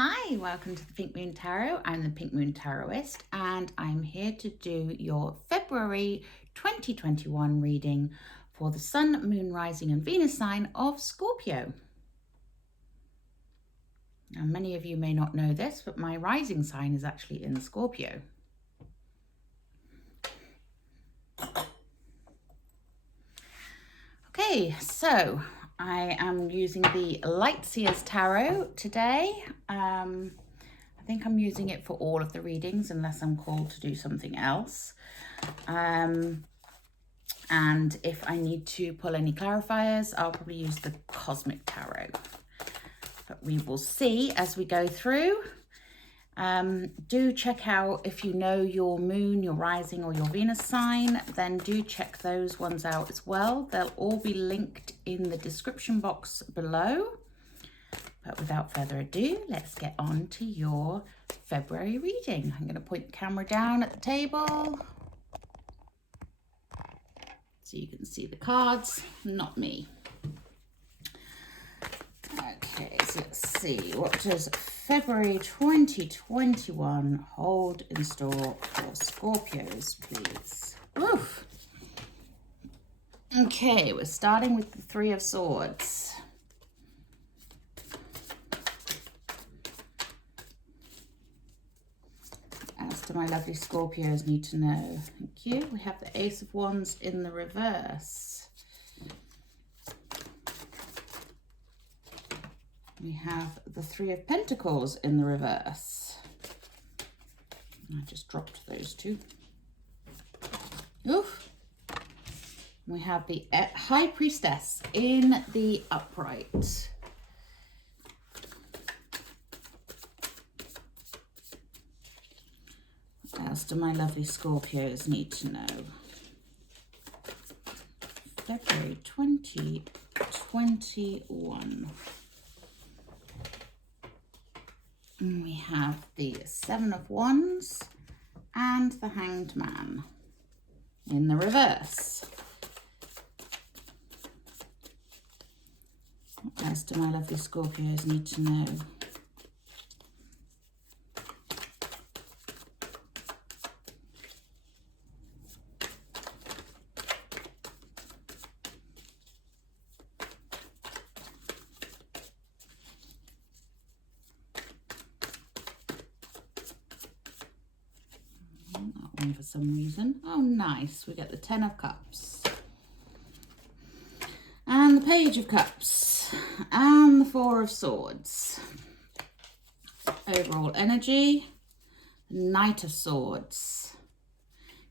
Hi, welcome to the Pink Moon Tarot. I'm the Pink Moon Tarotist and I'm here to do your February 2021 reading for the Sun, Moon, Rising and Venus sign of Scorpio. Now, many of you may not know this, but my rising sign is actually in Scorpio. Okay, so I am using the Lightseers Tarot today. I think I'm using it for all of the readings unless I'm called to do something else. And if I need to pull any clarifiers, I'll probably use the Cosmic Tarot. But we will see as we go through. Do check out, if you know your moon, your rising or your Venus sign, then do check those ones out as well. They'll all be linked in the description box below. But without further ado, let's get on to your February reading. I'm going to point the camera down at the table so you can see the cards, not me. Okay, so let's see. What does February 2021 hold in store for Scorpios, please? Oof. Okay, we're starting with the Three of Swords. As to my lovely Scorpios need to know. Thank you. We have the Ace of Wands in the reverse. We have the Three of Pentacles in the reverse. I just dropped those two. Oof. We have the High Priestess in the upright. As do my lovely Scorpios need to know. February 2021. And we have the Seven of Wands and the Hanged Man in the reverse. What else do my lovely Scorpios need to know? That one for some reason. Oh, nice. We get the Ten of Cups. And the Page of Cups. And the Four of Swords. Overall energy. Knight of Swords.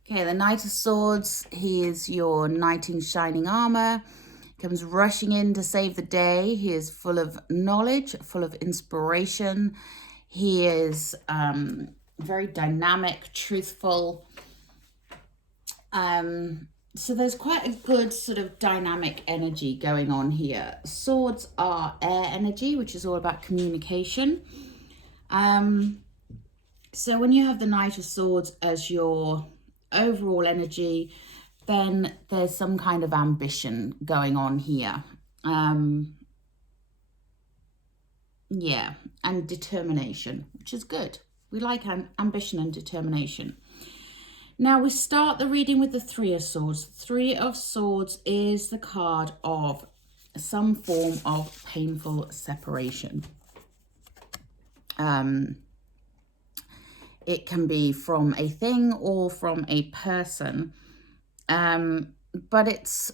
Okay, the Knight of Swords, he is your knight in shining armor. Comes rushing in to save the day. He is full of knowledge, full of inspiration. He is very dynamic, truthful. So there's quite a good sort of dynamic energy going on here. Swords are air energy, which is all about communication. So when you have the Knight of Swords as your overall energy, then there's some kind of ambition going on here. Yeah, and determination, which is good. We like ambition and determination. Now we start the reading with the Three of Swords. Three of Swords is the card of some form of painful separation. It can be from a thing or from a person. But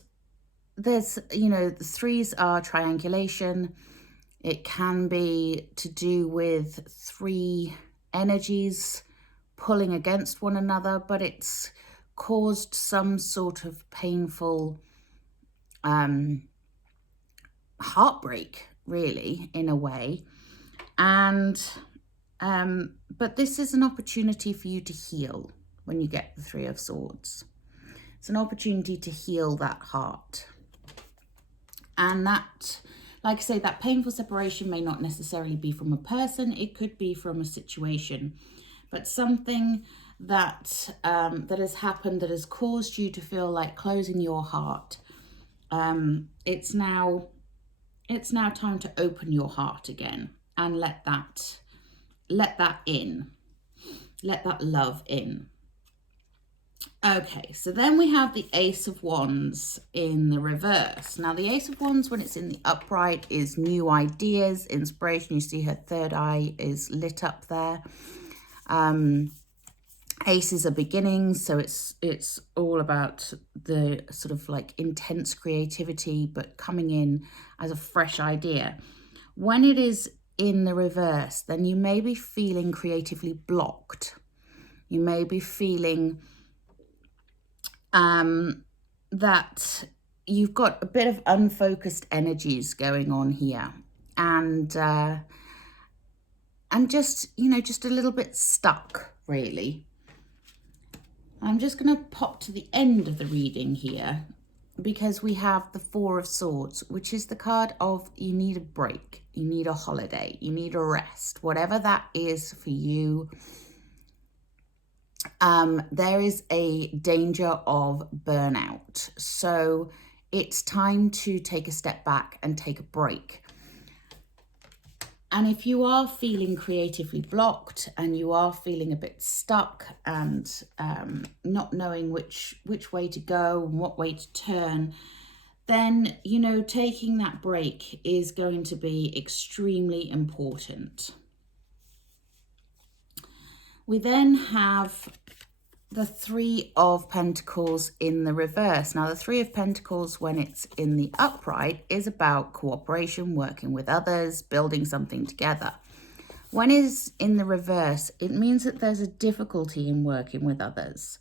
there's, you know, the threes are triangulation. It can be to do with three energies pulling against one another, but it's caused some sort of painful heartbreak, really, in a way. And but this is an opportunity for you to heal when you get the Three of Swords. It's an opportunity to heal that heart. And that, like I say, that painful separation may not necessarily be from a person. It could be from a situation. But something that that has happened that has caused you to feel like closing your heart. It's now time to open your heart again and let that let that in. Let that love in. Okay, so then we have the Ace of Wands in the reverse. Now, the Ace of Wands, when it's in the upright, is new ideas, inspiration. You see her third eye is lit up there. Aces are beginnings, so it's all about the sort of like intense creativity, but coming in as a fresh idea. When it is in the reverse, then you may be feeling creatively blocked. You may be feeling that you've got a bit of unfocused energies going on here, and just, you know, just a little bit stuck, really. I'm just going to pop to the end of the reading here, because we have the Four of Swords, which is the card of you need a break, you need a holiday, you need a rest, whatever that is for you. There is a danger of burnout. So it's time to take a step back and take a break. And if you are feeling creatively blocked and you are feeling a bit stuck and not knowing which way to go and what way to turn, then, you know, taking that break is going to be extremely important. We then have the Three of Pentacles in the reverse. Now, the Three of Pentacles, when it's in the upright, is about cooperation, working with others, building something together. When it's in the reverse, it means that there's a difficulty in working with others.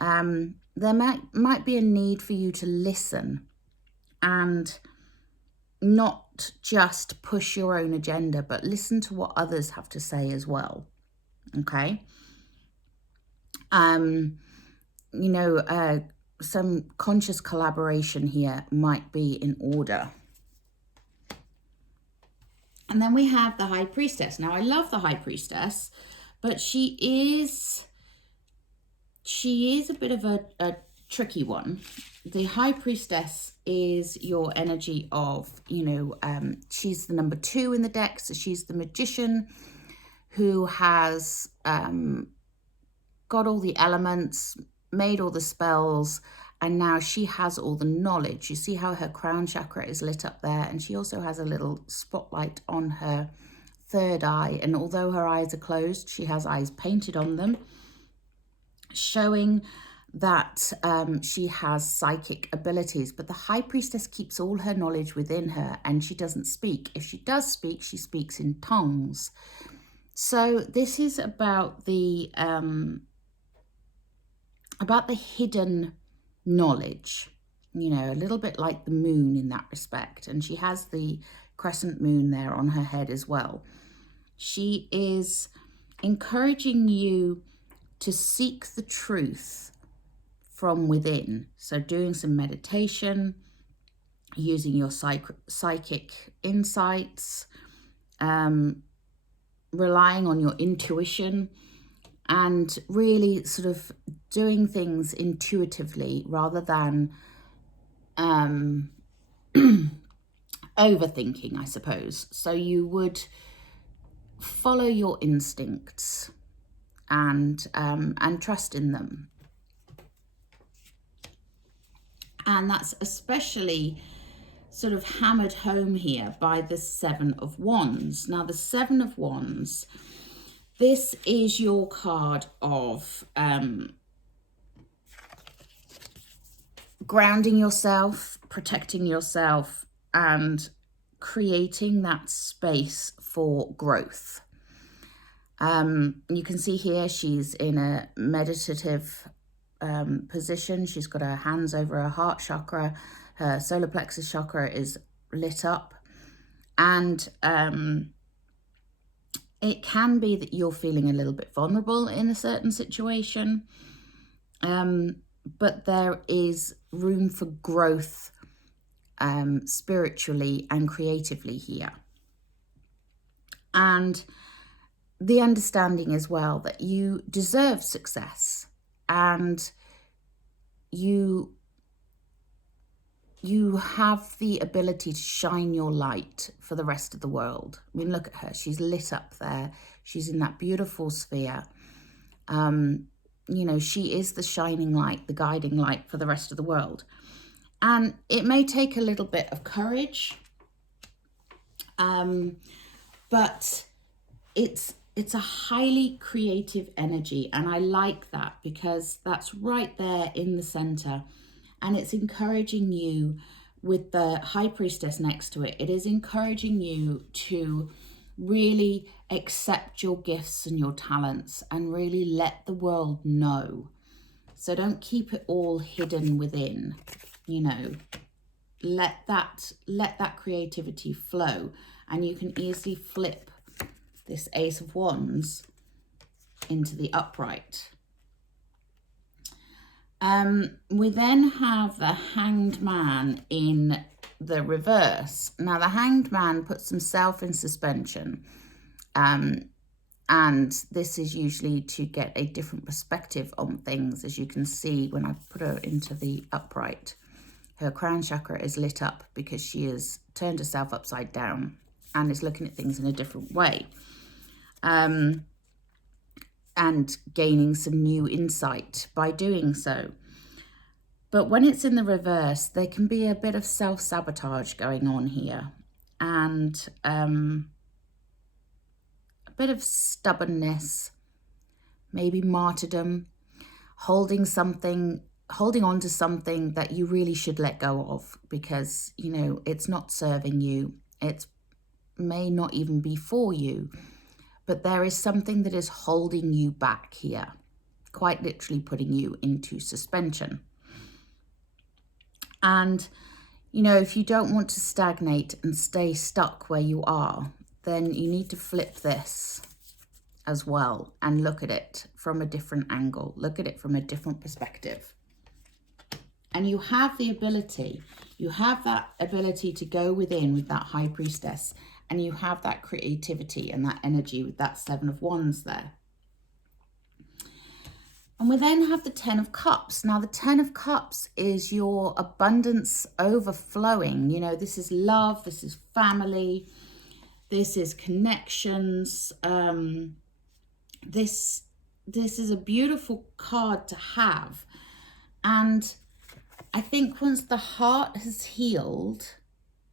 There might be a need for you to listen and not just push your own agenda, but listen to what others have to say as well. Okay? You know, some conscious collaboration here might be in order. And then we have the High Priestess. Now, I love the High Priestess, but she is a bit of a tricky one. The High Priestess is your energy of, you know, she's the number 2 in the deck, so she's the magician who has got all the elements, made all the spells, and now she has all the knowledge. You see how her crown chakra is lit up there, and she also has a little spotlight on her third eye, and although her eyes are closed, she has eyes painted on them, showing that she has psychic abilities. But the High Priestess keeps all her knowledge within her, and she doesn't speak. If she does speak, she speaks in tongues. So this is about the hidden knowledge, you know, a little bit like the moon in that respect. And she has the crescent moon there on her head as well. She is encouraging you to seek the truth from within. So doing some meditation, using your psychic insights, relying on your intuition, and really sort of doing things intuitively rather than overthinking, I suppose. So you would follow your instincts and trust in them. And that's especially sort of hammered home here by the Seven of Wands. Now, the Seven of Wands, this is your card of grounding yourself, protecting yourself, and creating that space for growth. You can see here she's in a meditative position. She's got her hands over her heart chakra. Her solar plexus chakra is lit up. And it can be that you're feeling a little bit vulnerable in a certain situation. But there is room for growth spiritually and creatively here. And the understanding as well that you deserve success, and you you have the ability to shine your light for the rest of the world. I mean, look at her. She's lit up there. She's in that beautiful sphere. You know, she is the shining light, the guiding light for the rest of the world. And it may take a little bit of courage, but it's a highly creative energy. And I like that because that's right there in the center. And it's encouraging you with the High Priestess next to it. It is encouraging you to really accept your gifts and your talents and really let the world know. So don't keep it all hidden within, you know. Let that creativity flow, and you can easily flip this Ace of Wands into the upright. We then have the Hanged Man in the reverse. Now, the Hanged Man puts himself in suspension, and this is usually to get a different perspective on things. As you can see, when I put her into the upright, her crown chakra is lit up because she has turned herself upside down and is looking at things in a different way, and gaining some new insight by doing so. But when it's in the reverse, there can be a bit of self-sabotage going on here, and a bit of stubbornness, maybe martyrdom, holding on to something that you really should let go of because, you know, it's not serving you. It may not even be for you, but there is something that is holding you back here, quite literally putting you into suspension. And, you know, if you don't want to stagnate and stay stuck where you are, then you need to flip this as well and look at it from a different angle, look at it from a different perspective. And you have the ability, you have that ability to go within with that High Priestess, and you have that creativity and that energy with that Seven of Wands there. And we then have the Ten of Cups. Now, the Ten of Cups is your abundance overflowing. You know, this is love, this is family, this is connections. This is a beautiful card to have. And I think once the heart has healed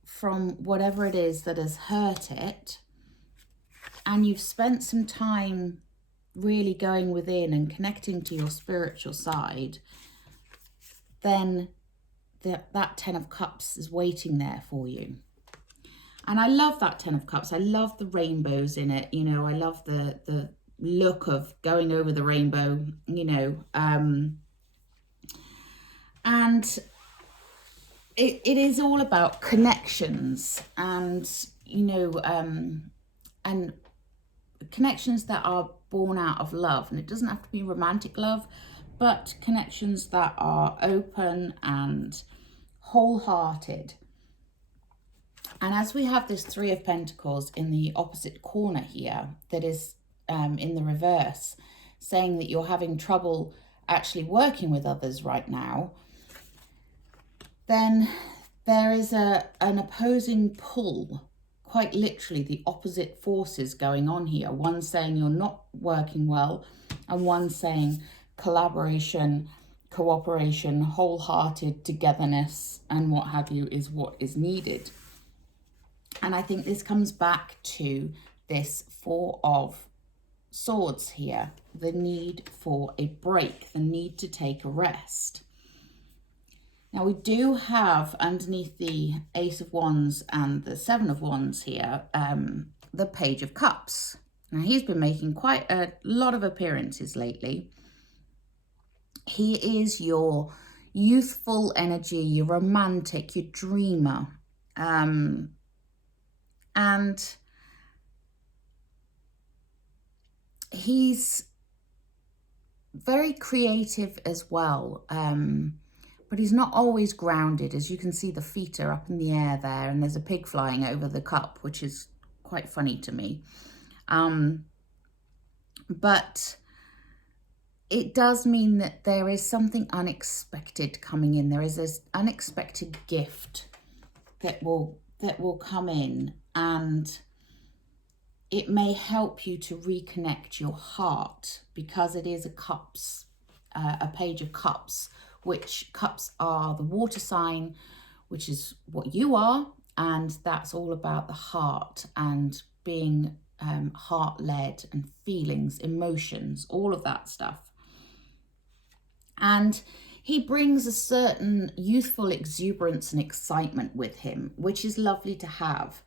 from whatever it is that has hurt it, and you've spent some time really going within and connecting to your spiritual side, then that Ten of Cups is waiting there for you. And I love that Ten of Cups. I love the rainbows in it. You know, I love the look of going over the rainbow, you know, and it is all about connections and, you know, and connections that are born out of love. And it doesn't have to be romantic love, but connections that are open and wholehearted. And as we have this Three of Pentacles in the opposite corner here, that is in the reverse, saying that you're having trouble actually working with others right now, then there is an opposing pull, quite literally the opposite forces going on here. One saying you're not working well, and one saying collaboration, cooperation, wholehearted togetherness, and what have you is what is needed. And I think this comes back to this Four of Swords here, the need for a break, the need to take a rest. Now we do have underneath the Ace of Wands and the Seven of Wands here, the Page of Cups. Now he's been making quite a lot of appearances lately. He is your youthful energy, your romantic, your dreamer. And he's very creative as well, but he's not always grounded. As you can see, the feet are up in the air there, and there's a pig flying over the cup, which is quite funny to me. But it does mean that there is something unexpected coming in. There is this unexpected gift that will come in, and it may help you to reconnect your heart, because it is a page of cups, which cups are the water sign, which is what you are, and that's all about the heart and being heart-led and feelings, emotions, all of that stuff. And he brings a certain youthful exuberance and excitement with him, which is lovely to have,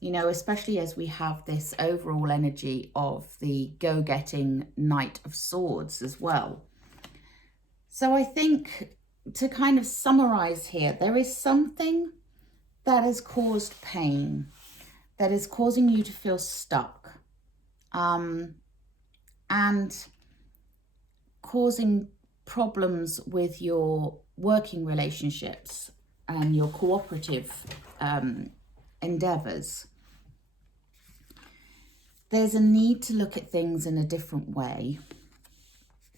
you know, especially as we have this overall energy of the go-getting Knight of Swords as well. So I think, to kind of summarize here, there is something that has caused pain, that is causing you to feel stuck, and causing problems with your working relationships and your cooperative endeavors. There's a need to look at things in a different way,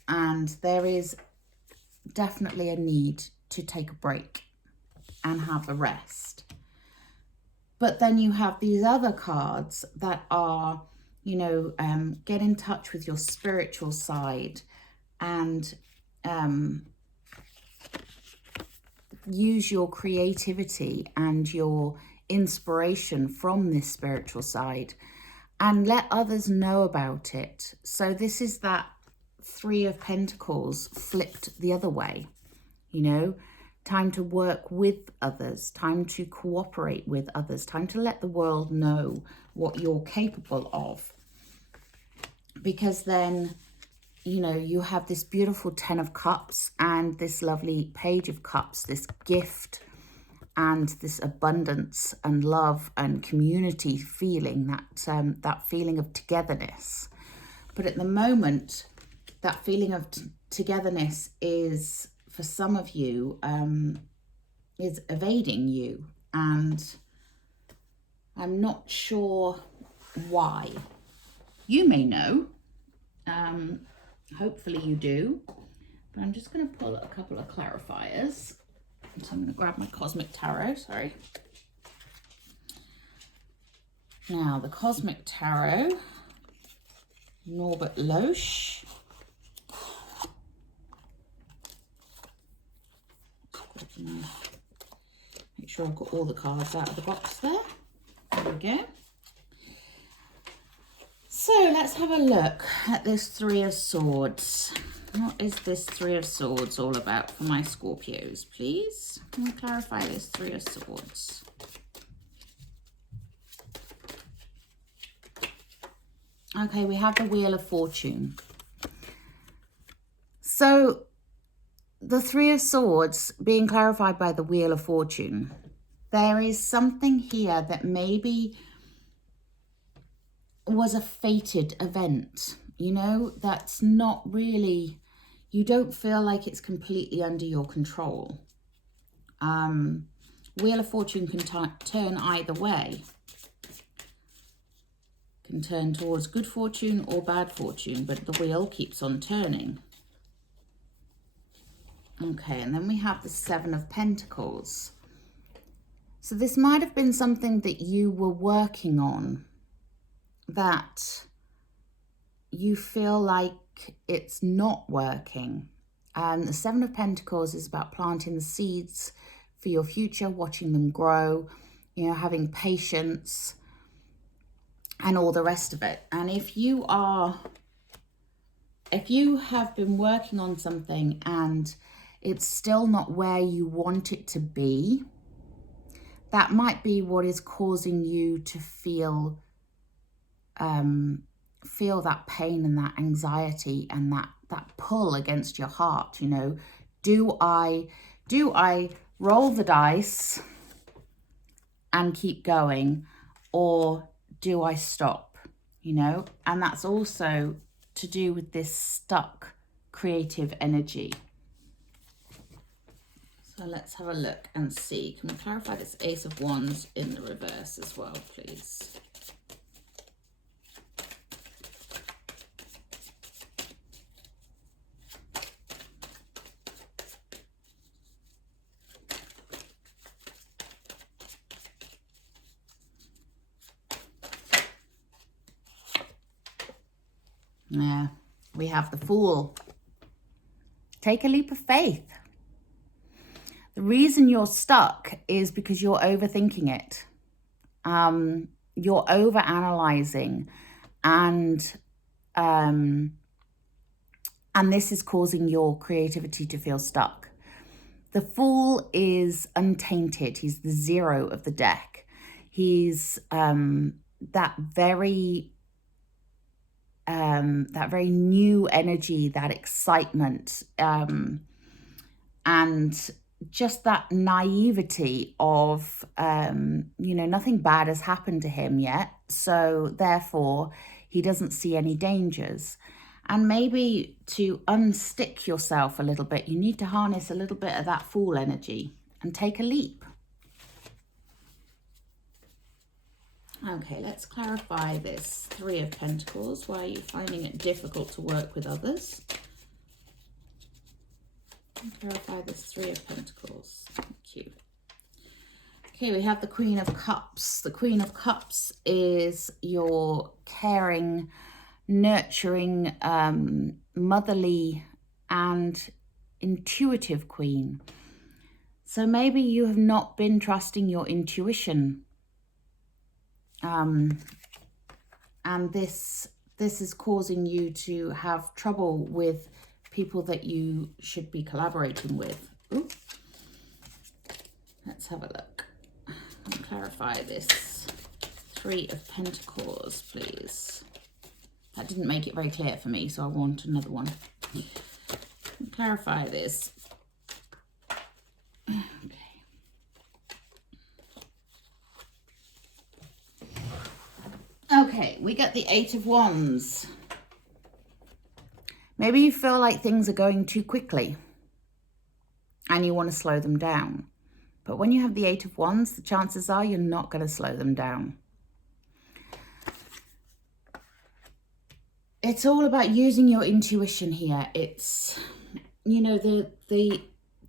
and there is definitely a need to take a break and have a rest. But then you have these other cards that are, you know, get in touch with your spiritual side and use your creativity and your inspiration from this spiritual side and let others know about it. So this is that Three of Pentacles flipped the other way, you know, time to work with others, time to cooperate with others, time to let the world know what you're capable of. Because then, you know, you have this beautiful Ten of Cups and this lovely Page of Cups, this gift and this abundance and love and community feeling, that feeling of togetherness. But at the moment, that feeling of togetherness is, for some of you, is evading you, and I'm not sure why. You may know, hopefully you do, but I'm just going to pull a couple of clarifiers. So I'm going to grab my Cosmic Tarot, sorry. Now, the Cosmic Tarot, Norbert Loesch. Make sure I've got all the cards out of the box there. There we go. So let's have a look at this Three of Swords. What is this Three of Swords all about for my Scorpios, please? Can we clarify this Three of Swords? Okay, we have the Wheel of Fortune. So the Three of Swords being clarified by the Wheel of Fortune, there is something here that maybe was a fated event, you know, that's not really, you don't feel like it's completely under your control. Wheel of Fortune can turn either way. Can turn towards good fortune or bad fortune, but the wheel keeps on turning. Okay, and then we have the Seven of Pentacles. So this might have been something that you were working on, that you feel like it's not working. And the Seven of Pentacles is about planting the seeds for your future, watching them grow, you know, having patience and all the rest of it. And if you have been working on something and it's still not where you want it to be, that might be what is causing you to feel that pain and that anxiety and that pull against your heart. You know, do I roll the dice and keep going, or do I stop? You know, and that's also to do with this stuck creative energy. So let's have a look and see. Can we clarify this Ace of Wands in the reverse as well, please? Yeah, we have the Fool. Take a leap of faith. The reason you're stuck is because you're overthinking it. You're overanalyzing, and this is causing your creativity to feel stuck. The Fool is untainted. He's the 0 of the deck. He's that very new energy, that excitement, and just that naivety of, nothing bad has happened to him yet. So therefore, he doesn't see any dangers. And maybe to unstick yourself a little bit, you need to harness a little bit of that Fool energy and take a leap. Okay, let's clarify this 3 of Pentacles. Why are you finding it difficult to work with others? Clarify this 3 of Pentacles. Thank you. Okay, we have the Queen of Cups. The Queen of Cups is your caring, nurturing, motherly and intuitive queen. So maybe you have not been trusting your intuition. And this is causing you to have trouble with people that you should be collaborating with. Ooh. Let's have a look. I'll clarify this 3 of Pentacles, please. That didn't make it very clear for me, so I want another one. Clarify this. Okay. Okay, we got the 8 of Wands. Maybe you feel like things are going too quickly and you want to slow them down. But when you have the 8 of Wands, the chances are you're not going to slow them down. It's all about using your intuition here. It's, the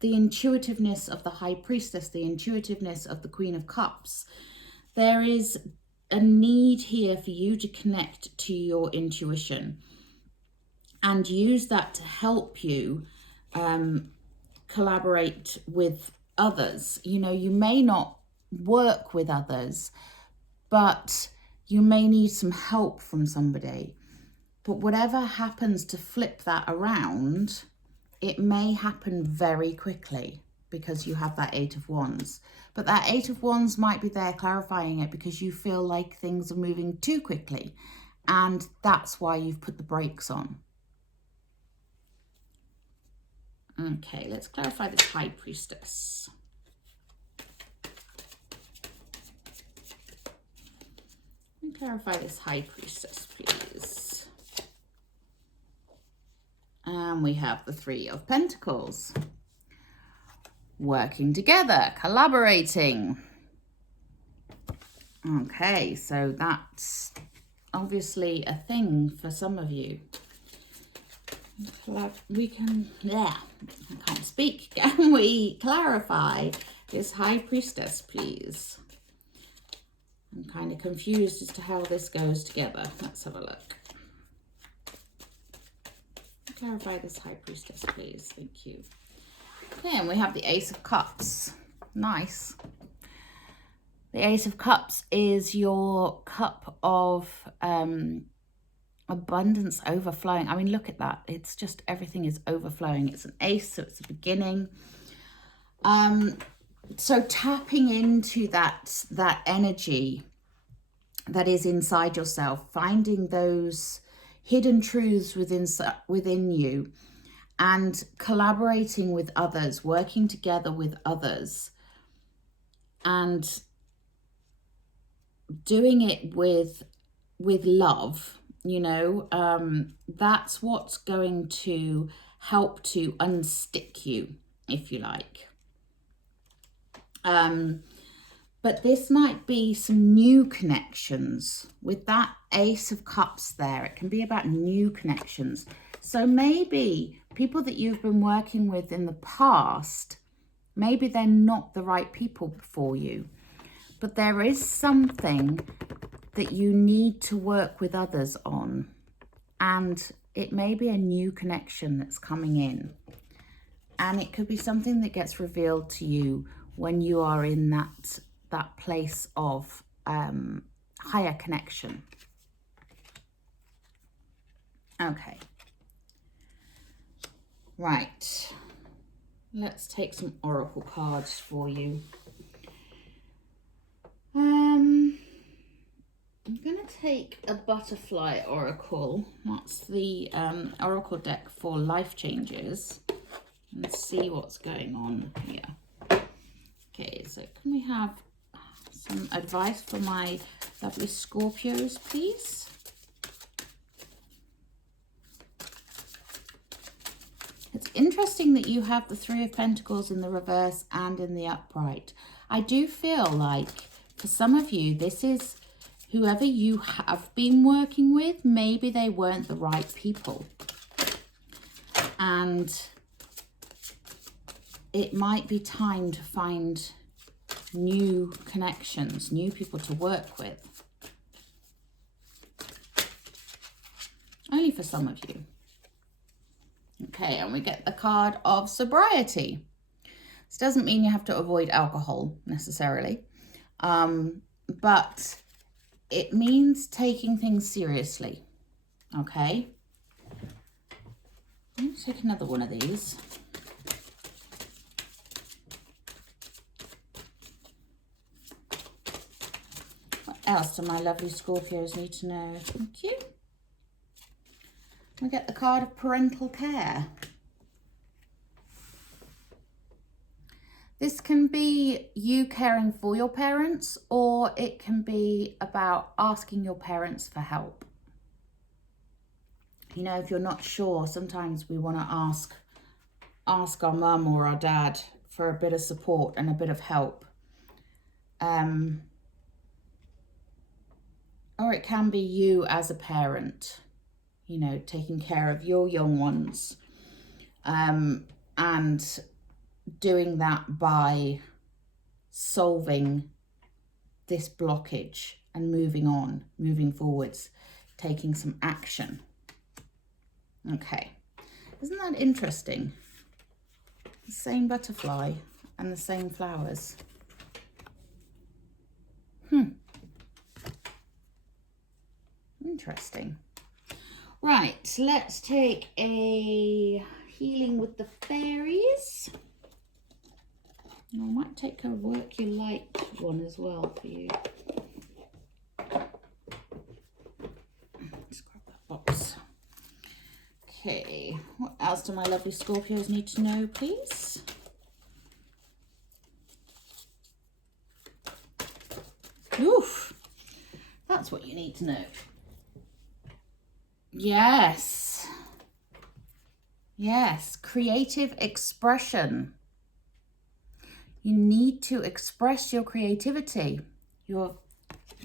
intuitiveness of the High Priestess, the intuitiveness of the Queen of Cups. There is a need here for you to connect to your intuition and use that to help you collaborate with others. You may not work with others, but you may need some help from somebody. But whatever happens to flip that around, it may happen very quickly because you have that 8 of Wands. But that 8 of Wands might be there clarifying it because you feel like things are moving too quickly. And that's why you've put the brakes on. Okay, let's clarify this High Priestess. Clarify this High Priestess, please. And we have the 3 of Pentacles. Working together, collaborating. Okay, so that's obviously a thing for some of you. We can, I can't speak. Can we clarify this High Priestess, please? I'm kind of confused as to how this goes together. Let's have a look. Clarify this High Priestess, please. Thank you. Okay, and we have the Ace of Cups. Nice. The Ace of Cups is your cup of abundance overflowing. I mean, look at that. It's just everything is overflowing. It's an ace, so it's a beginning. So tapping into that energy that is inside yourself, finding those hidden truths within you, and collaborating with others, working together with others, and doing it with love, that's what's going to help to unstick you, if you like. But this might be some new connections. With that Ace of Cups there, it can be about new connections. So maybe people that you've been working with in the past, maybe they're not the right people for you. But there is something that you need to work with others on. and it may be a new connection that's coming in. And it could be something that gets revealed to you when you are in that place of higher connection. Okay. Right. Let's take some oracle cards for you. I'm going to take a butterfly oracle. That's the oracle deck for life changes. And see what's going on here. Okay, so can we have some advice for my lovely Scorpios, please? It's interesting that you have the Three of Pentacles in the reverse and in the upright. I do feel like for some of you, this is whoever you have been working with, maybe they weren't the right people. And it might be time to find new connections, new people to work with. Only for some of you. Okay, and we get the card of sobriety. This doesn't mean you have to avoid alcohol necessarily, but it means taking things seriously. Okay. Let's take another one of these. What else do my lovely Scorpios need to know? Thank you. We get the card of parental care. This can be you caring for your parents, or it can be about asking your parents for help. You know, if you're not sure, sometimes we want to ask our mum or our dad for a bit of support and a bit of help. Or it can be you as a parent, you know, taking care of your young ones, and doing that by solving this blockage and moving on, moving forwards, taking some action. Okay, isn't that interesting? The same butterfly and the same flowers. Interesting. Right, let's take a healing with the fairies. I might take a work your light one as well for you. Let's grab that box. Okay, what else do my lovely Scorpios need to know, please? Oof, that's what you need to know. Yes. Yes, creative expression. You need to express your creativity. You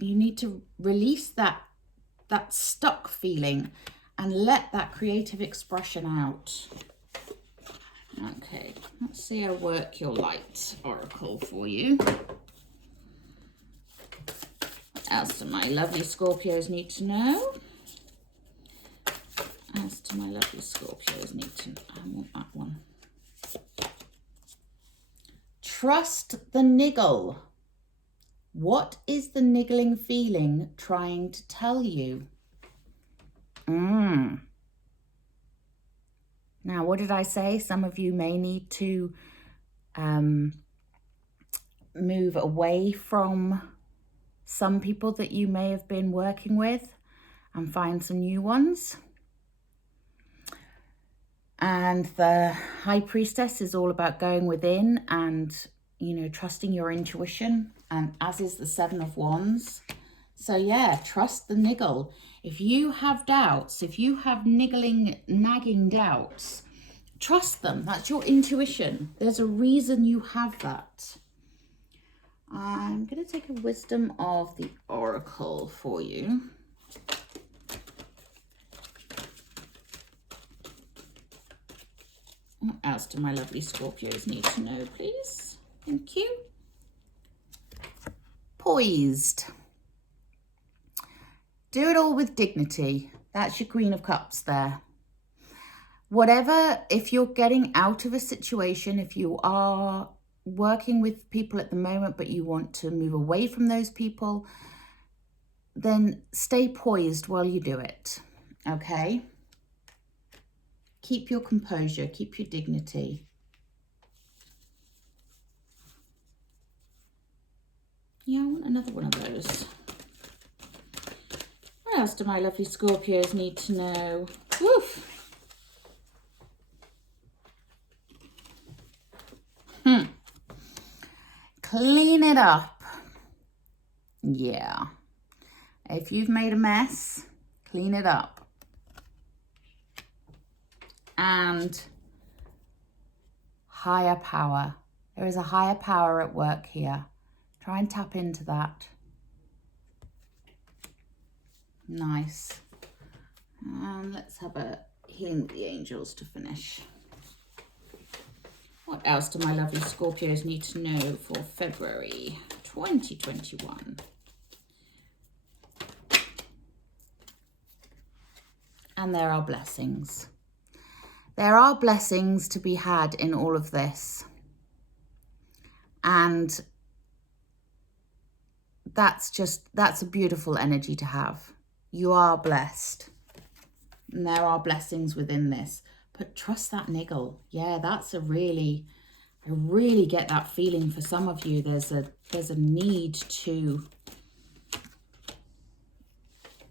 need to release that stuck feeling and let that creative expression out. Okay, let's see a work your light oracle for you. What else do my lovely Scorpios need to know? As to my lovely Scorpios need to know. I want that one. Trust the niggle. What is the niggling feeling trying to tell you? Now, what did I say? Some of you may need to move away from some people that you may have been working with and find some new ones. And the High Priestess is all about going within and, you know, trusting your intuition, and as is the Seven of Wands. So yeah, trust the niggle. If you have doubts, if you have nagging doubts, trust them. That's your intuition. There's a reason you have that. I'm going to take a Wisdom of the Oracle for you. What else do my lovely Scorpios need to know, please? Thank you. Poised. Do it all with dignity. That's your Queen of Cups there. Whatever, if you're getting out of a situation, if you are working with people at the moment, but you want to move away from those people, then stay poised while you do it, okay? Keep your composure, keep your dignity. Yeah, I want another one of those. What else do my lovely Scorpios need to know? Woof. Clean it up. Yeah. If you've made a mess, clean it up. And higher power. There is a higher power at work here. Try and tap into that. Nice. And let's have a Healing with the Angels to finish. What else do my lovely Scorpios need to know for February 2021? And there are blessings. There are blessings to be had in all of this. And that's a beautiful energy to have. You are blessed. And there are blessings within this. But trust that niggle. Yeah, that's I really get that feeling for some of you. There's a need to.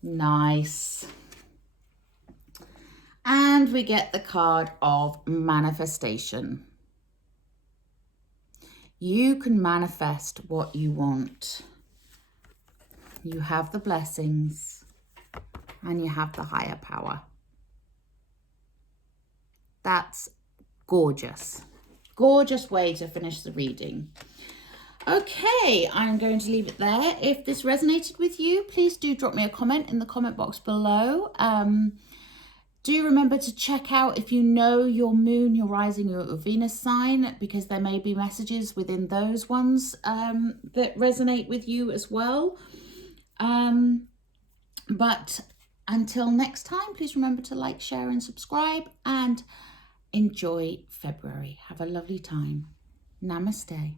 Nice. And we get the card of manifestation. You can manifest what you want. You have the blessings and you have the higher power. That's gorgeous. Gorgeous way to finish the reading. Okay, I'm going to leave it there. If this resonated with you, please do drop me a comment in the comment box below. Do remember to check out if you know your moon, your rising, your Venus sign, because there may be messages within those ones that resonate with you as well. But until next time, please remember to like, share and subscribe, and enjoy February. Have a lovely time. Namaste.